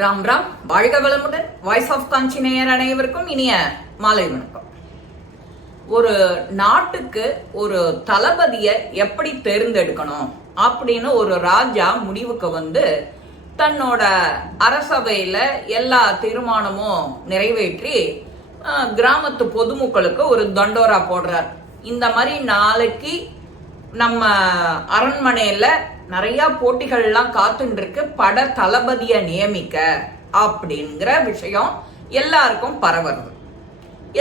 ராம் ராம், வாழ்க வளமுடன். Voice of காஞ்சி நேயர் அனைவருக்கும் இனிய மாலை வணக்கம். ஒரு நாட்டுக்கு ஒரு தளபதியை எப்படி தேர்ந்தெடுக்கணும் அப்படின்னு ஒரு ராஜா முடிவுக்கு தன்னோட அரசவையில எல்லா தீர்மானமும் நிறைவேற்றி கிராமத்து பொதுமக்களுக்கு ஒரு தண்டோரா போடுறார். இந்த மாதிரி நாளைக்கு நம்ம அரண்மனையில நிறைய போட்டிகள்லாம் காத்துட்டு இருக்கு, பட தளபதியை நியமிக்க அப்படிங்கிற விஷயம் எல்லாருக்கும் பரவுறது.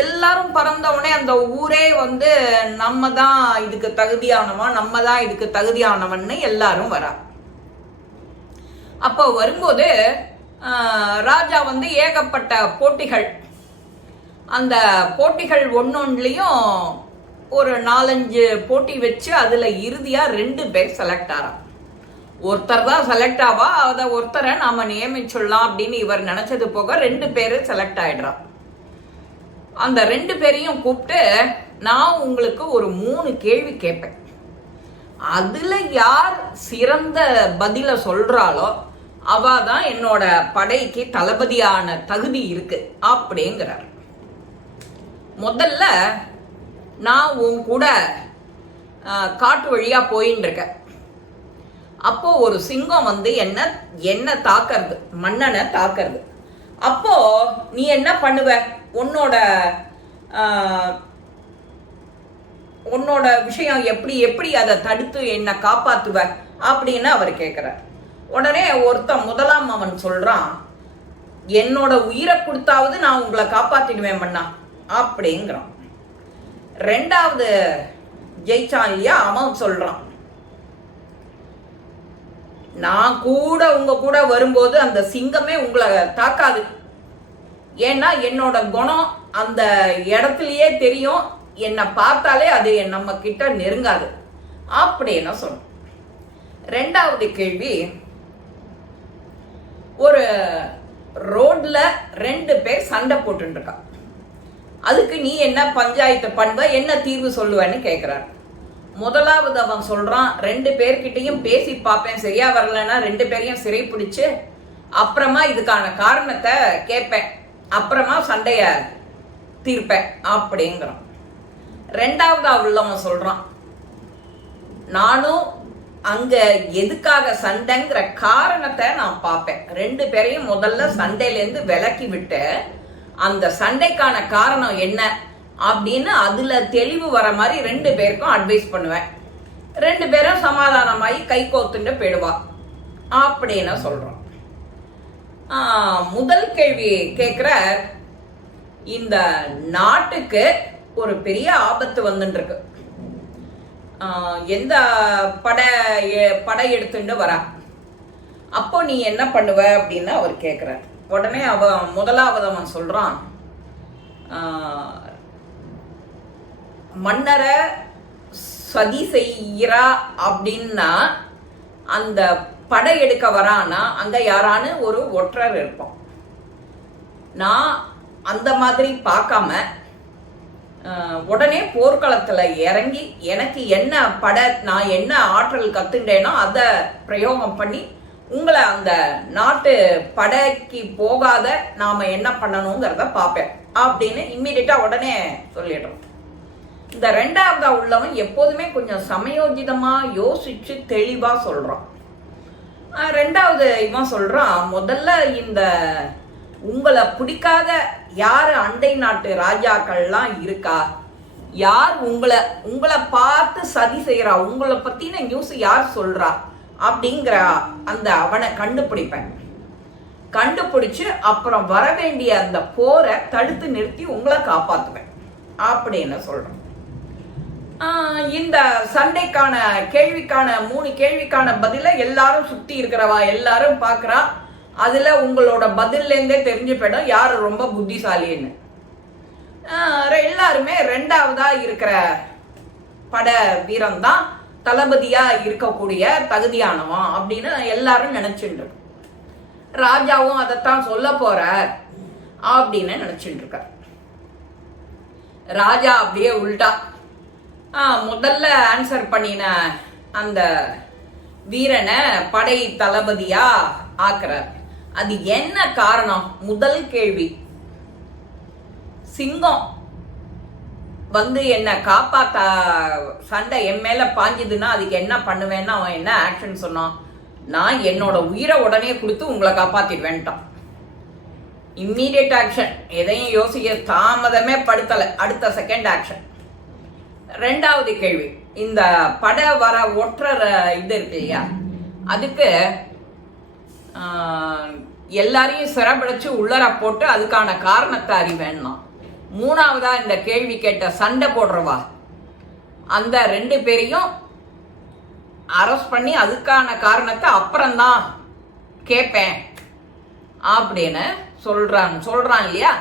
எல்லாரும் பறந்தவுடனே அந்த ஊரே நம்ம தான் இதுக்கு தகுதியானவன், நம்ம தான் இதுக்கு தகுதியானவன்னு எல்லாரும் வரா. அப்போ வரும்போது ராஜா ஏகப்பட்ட போட்டிகள், அந்த போட்டிகள் ஒன்னொன்னுலயும் ஒரு 4-5 போட்டி வச்சு அதுல இறுதியா 2 பேர் செலக்ட் ஆறா. ஒருத்தர் தான் செலக்ட் ஆவா, அத ஒருத்தரை நாம நியமிச்சுடலாம் அப்படின்னு இவர் நினைச்சது போக 2 பேரு செலக்ட் ஆயிடுறா. அந்த 2 பேரையும் கூப்பிட்டு நான் உங்களுக்கு ஒரு 3 கேள்வி கேட்பேன், அதுல யார் சிறந்த பதில சொல்றாளோ அவதான் என்னோட படைக்கு தளபதியான தகுதி இருக்கு அப்படிங்கிறார். முதல்ல நான் உன் கூட காட்டு வழியா போயின்னு இருக்கேன். அப்போ ஒரு சிங்கம் என்ன தாக்குறது, மன்னனை தாக்குறது. அப்போ நீ என்ன பண்ணுவ, உன்னோட விஷயம் எப்படி எப்படி அதை தடுத்து என்ன காப்பாத்துவ அப்படின்னு அவர் கேட்கிறார். உடனே முதலாம் அவன் சொல்றான், என்னோட உயிரை கொடுத்தாவது நான் உங்களை காப்பாத்திடுவேன் மன்னா அப்படிங்கிறான். 2வது ஜெயிச்சான் இல்லையா, அவன் சொல்றான், நான் கூட உங்க கூட வரும்போது அந்த சிங்கமே உங்களை தாக்காது, ஏன்னா என்னோட குணம் அந்த இடத்துலயே தெரியும், என்னை பார்த்தாலே அது நம்ம கிட்ட நெருங்காது அப்படின்னு சொன்ன. 2வது கேள்வி, ஒரு ரோட்ல 2 பேர் சண்டை போட்டு இருக்கா, அதுக்கு நீ என்ன பஞ்சாயத்து பண்ணுவ, என்ன தீர்வு சொல்லுவேன்னு கேட்கிறார். முதலாவது அவன் சொல்றான், 2 பேர்கிட்டையும் பேசி பார்ப்பேன், சரியா வரலன்னா 2 பேரையும் சிறை பிடிச்சு அப்புறமா இதுக்கான காரணத்தை கேட்பேன், அப்புறமா சண்டைய தீர்ப்பேன் அப்படிங்கிறான். 2வது உள்ளவன் சொல்றான், நானும் அங்க எதுக்காக சண்டைங்கிற காரணத்தை நான் பார்ப்பேன், 2 பேரையும் முதல்ல சண்டையில இருந்து விலக்கி விட்டு அந்த சண்டைக்கான காரணம் என்ன அப்படின்னு அதுல தெளிவு வர மாதிரி 2 பேருக்கும் அட்வைஸ் பண்ணுவேன், 2 பேரும் சமாதானமாயி கை கோத்துட்டு போயிடுவா அப்படின்னு சொல்றோம். முதல் கேள்வி கேட்கிற, இந்த நாட்டுக்கு ஒரு பெரிய ஆபத்து வந்துட்டு இருக்கு, எந்த படை எடுத்துட்டு வரா, அப்போ நீ என்ன பண்ணுவ அப்படின்னு அவர் கேட்கிறார். உடனே முதலாவது அவன் சொல்றான், மன்னரை சதி செய்கிறா அப்படின்னா அந்த படை எடுக்க வரானா அங்க யாரானு ஒரு ஒற்றர் இருப்போம், நான் அந்த மாதிரி பார்க்காம உடனே போர்க்களத்துல இறங்கி எனக்கு என்ன நான் என்ன ஆற்றல் கத்துட்டேனோ அதை பிரயோகம் பண்ணி உங்களை அந்த நாட்டு படைக்கு போகாத நாம என்ன பண்ணணுங்கிறத பார்ப்பேன் அப்படின்னு இம்மிடியட்டா உடனே சொல்லிடுறோம். இந்த 2வது உள்ளவன் எப்போதுமே கொஞ்சம் சமயோஜிதமா யோசிச்சு தெளிவா சொல்றான். 2வது இவன் சொல்றான், முதல்ல இந்த உங்களை பிடிக்காத யாரு அண்டை நாட்டு ராஜாக்கள்லாம் இருக்கா, யார் உங்களை பார்த்து சதி செய்யறா, உங்களை பத்தின நியூஸ் யார் சொல்றா அப்படிங்கிற அந்த அவனை கண்டுபிடிச்சு அப்புறம் வர வேண்டிய அந்த போரை தடுத்து நிறுத்தி உங்களை காப்பாத்துவேன் அப்படின்னு சொல்றேன். இந்த சண்டைக்கான கேள்விக்கான 3 கேள்விக்கான பதில எல்லாரும் சுத்தி இருக்கிறவா எல்லாரும் பாக்குறா, அதுல உங்களோட பதில்ல இருந்தே தெரிஞ்சு போயிடும் யாரு ரொம்ப புத்திசாலின்னு. எல்லாருமே 2வதா இருக்கிற பட வீரன் தான் தளபதியா இருக்கக்கூடிய தகுதியானவன் அப்படின்னு எல்லாரும் நினைச்சுட்டு, ராஜாவும் அதைத்தான் சொல்ல போற அப்படின்னு நினைச்சுட்டு இருக்க. ராஜா அப்படியே உள்டா முதல்ல ஆன்சர் பண்ணின அந்த வீரனை படை தளபதியா ஆக்குறார். அது என்ன காரணம்? முதல் கேள்வி, சிங்கம் வந்து என்ன காப்பாத்த சண்டை என் மேல பாஞ்சுதுன்னா அதுக்கு என்ன பண்ணுவேன்னா அவன் என்ன ஆக்ஷன் சொன்னான்? நான் என்னோட உயிரை உடனே கொடுத்து உங்களை காப்பாத்திடுவேன்ட்டான். இம்மீடியட் ஆக்ஷன், எதையும் யோசிக்க தாமதமே படுத்தலை, அடுத்த செகண்ட் ஆக்ஷன். ரெண்டாவது கேள்வி, இந்த பட வர ஒற்றர் இது இருக்கு இல்லையா, அதுக்கு எல்லாரையும் சிறப்படைச்சு உள்ளர போட்டு அதுக்கான காரணத்தை அறிவேன்னா. மூணாவதா இந்த கேள்வி கேட்ட சண்டை போடுறவா அந்த 2 பேரையும் அரெஸ்ட் பண்ணி அதுக்கான காரணத்தை அப்புறம்தான் கேட்பேன் அப்படின்னு சொல்றான் இல்லையா.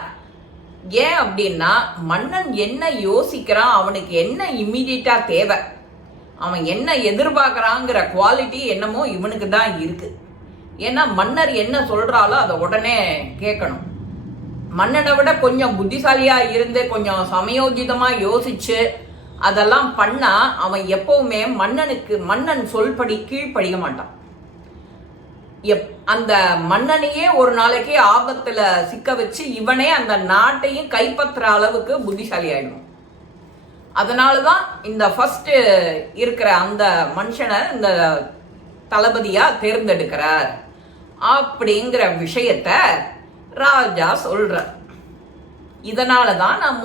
ஏன் அப்படின்னா மன்னன் என்ன யோசிக்கிறான், அவனுக்கு என்ன இம்மிடியட்டா தேவை, அவன் என்ன எதிர்பார்க்கறாங்கிற குவாலிட்டி என்னமோ இவனுக்கு தான் இருக்கு. ஏன்னா மன்னர் என்ன சொல்றாலோ அதை உடனே கேட்கணும். மன்னனை விட கொஞ்சம் புத்திசாலியா இருந்து கொஞ்சம் சமயோஜிதமா யோசிச்சு அதெல்லாம் பண்ணா அவன் எப்பவுமே மன்னன் சொல்படி கீழ்ப்படிய மாட்டான். அந்த மன்னனையே ஒரு நாளைக்கு ஆபத்துல சிக்க வச்சு இவனே அந்த நாட்டையும் கைப்பற்ற அளவுக்கு புத்திசாலி ஆயிடும். அதனாலதான் இந்த ஃபர்ஸ்ட் இருக்கிற அந்த மனுஷனை இந்த தளபதியா தேர்ந்தெடுக்கிறார் அப்படிங்கிற விஷயத்த ராஜா சொல்ற. இதனாலதான் நான்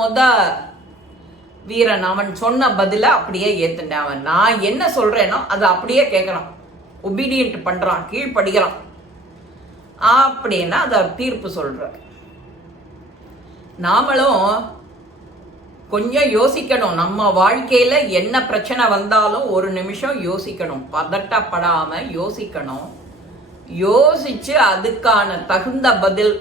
வீரன் அவன் சொன்ன பதில அப்படியே ஏத்துட்டேன். அவன் நான் என்ன சொல்றேனோ அதை அப்படியே கேட்கறான், ஒபீடியன்ட் பண்றான், கீழ்படுகிறான் அப்படின்னா அதை தீர்ப்பு சொல்ற. நாமளும் கொஞ்சம் யோசிக்கணும். நம்ம வாழ்க்கையில என்ன பிரச்சனை வந்தாலும் ஒரு நிமிஷம் யோசிக்கணும், பதட்டப்படாம யோசிக்கணும். யோசிச்சு அதுக்கான தகுந்த பதில்.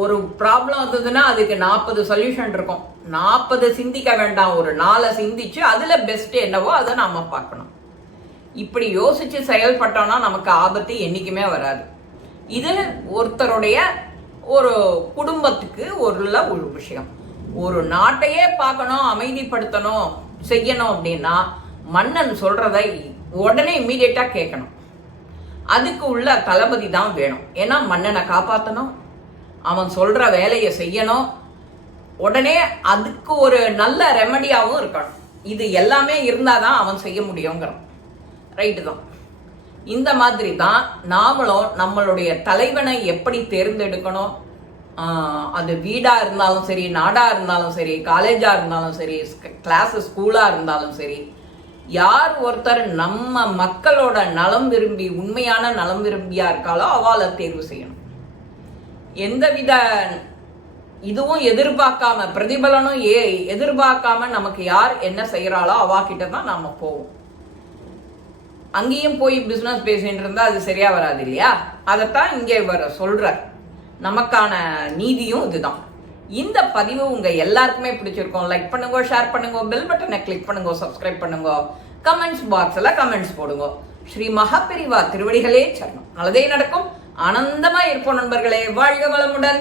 ஒரு ப்ராப்ளம் வந்ததுன்னா அதுக்கு 40 சொல்யூஷன் இருக்கும். 40 சிந்திக்க வேண்டாம், ஒரு 4 சிந்திச்சு அதுல பெஸ்ட் என்னவோ அதை நாம பார்க்கணும். இப்படி யோசிச்சு செயல்பட்டோம்னா நமக்கு ஆபத்து என்னைக்குமே வராது. இது ஒருத்தருடைய ஒரு குடும்பத்துக்கு ஒரு விஷயம். ஒரு நாட்டையே பார்க்கணும், அமைதிப்படுத்தணும், செய்யணும் அப்படின்னா மன்னன் சொல்றதை உடனே இம்மீடியட்டா கேட்கணும். அதுக்கு உள்ள தளபதி தான் வேணும். ஏன்னா மன்னனை காப்பாற்றணும், அவன் சொல்ற வேலையை செய்யணும், உடனே அதுக்கு ஒரு நல்ல ரெமடியாவும் இருக்கணும். இது எல்லாமே இருந்தாதான் அவன் செய்ய முடியுங்கிறான். ரைட்டு தான். இந்த மாதிரி தான் நாமளும் நம்மளுடைய தலைவனை எப்படி தேர்ந்தெடுக்கணும். அது வீடா இருந்தாலும் சரி, நாடா இருந்தாலும் சரி, காலேஜா இருந்தாலும் சரி, கிளாஸ் ஸ்கூலா இருந்தாலும் சரி, யார் ஒருத்தர் நம்ம மக்களோட நலம் விரும்பி உண்மையான நலம் விரும்பியா இருக்காளோ அவளை தேர்வு செய்யணும். எந்தவித இதுவும் எதிர்பார்க்காம, பிரதிபலனும் எதிர்பார்க்காம நமக்கு யார் என்ன செய்யறாளோ அவா கிட்ட தான் நாம போவோம். அங்கேயும் போய் பிசினஸ் பேசிட்டு இருந்தா அது சரியா வராது இல்லையா. அதைத்தான் இங்க இவர் சொல்ற. நமக்கான நீதியும் இதுதான். இந்த பதிவு உங்க எல்லாருக்குமே பிடிச்சிருக்கும். லைக் பண்ணுங்க, ஷேர் பண்ணுங்க, பெல் பட்டனை கிளிக் பண்ணுங்க, சப்ஸ்கிரைப் பண்ணுங்க, கமெண்ட்ஸ் பாக்ஸ்ல கமெண்ட்ஸ் போடுங்க. ஸ்ரீ மகாபெரிவா திருவடிகளே சரணம். நல்லதே நடக்கும். ஆனந்தமா இருப்போம் நண்பர்களே. வாழ்க வளமுடன்.